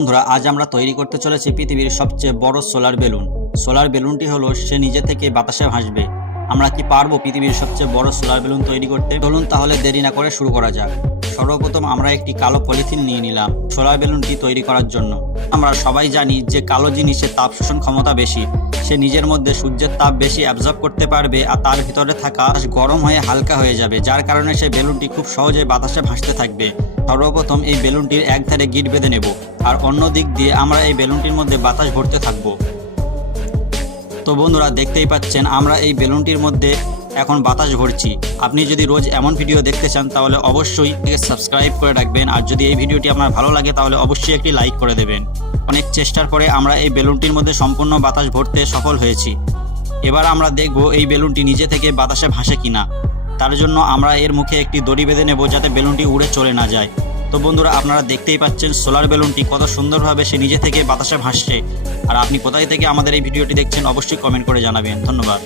বন্ধুরা, আজ আমরা তৈরি করতে চলেছি পৃথিবীর সবচেয়ে বড় সোলার বেলুন। সোলার বেলুনটি হলো সে নিজে থেকে বাতাসে ভাসবে। আমরা কি পারবো পৃথিবীর সবচেয়ে বড় সোলার বেলুন তৈরি করতে? চলুন তাহলে দেরি না করে শুরু করা যাক। সর্বপ্রথম আমরা একটি কালো পলিথিন নিয়ে নিলাম সোলার বেলুনটি তৈরি করার জন্য। আমরা সবাই জানি যে কালো জিনিসের তাপ শোষণ ক্ষমতা বেশি। সে নিজের মধ্যে সূর্যের তাপ বেশি অ্যাবজর্ব করতে পারবে আর তার ভিতরে থাকা গরম হয়ে হালকা হয়ে যাবে, যার কারণে সে বেলুনটি খুব সহজে বাতাসে ভাসতে থাকবে। সর্বপ্রথম এই বেলুনটির এক ধারে গিট বেঁধে নেব আর অন্য দিক দিয়ে আমরা এই বেলুনটির মধ্যে বাতাস ভরতে থাকব। তো বন্ধুরা, দেখতেই পাচ্ছেন আমরা এই বেলুনটির মধ্যে এখন বাতাস ভরছি। আপনি যদি রোজ এমন ভিডিও দেখতে চান তাহলে অবশ্যই সাবস্ক্রাইব করে রাখবেন, আর যদি এই ভিডিওটি আপনার ভালো লাগে তাহলে অবশ্যই একটি লাইক করে দেবেন। অনেক চেষ্টার পরে আমরা এই বেলুনটির মধ্যে সম্পূর্ণ বাতাস ভরতে সফল হয়েছি। এবার আমরা দেখব এই বেলুনটি নিজে থেকে বাতাসে ভাসে কিনা। তার জন্য আমরা এর মুখে একটি দড়ি বেঁধে নেব যাতে বেলুনটি উড়ে চলে না যায়। তো বন্ধুরা, আপনারা দেখতেই পাচ্ছেন সোলার বেলুনটি কত সুন্দরভাবে সে নিজে থেকে বাতাসে ভাসছে। আর আপনি কোথায় থেকে আমাদের এই ভিডিওটি দেখছেন অবশ্যই কমেন্ট করে জানাবেন। ধন্যবাদ।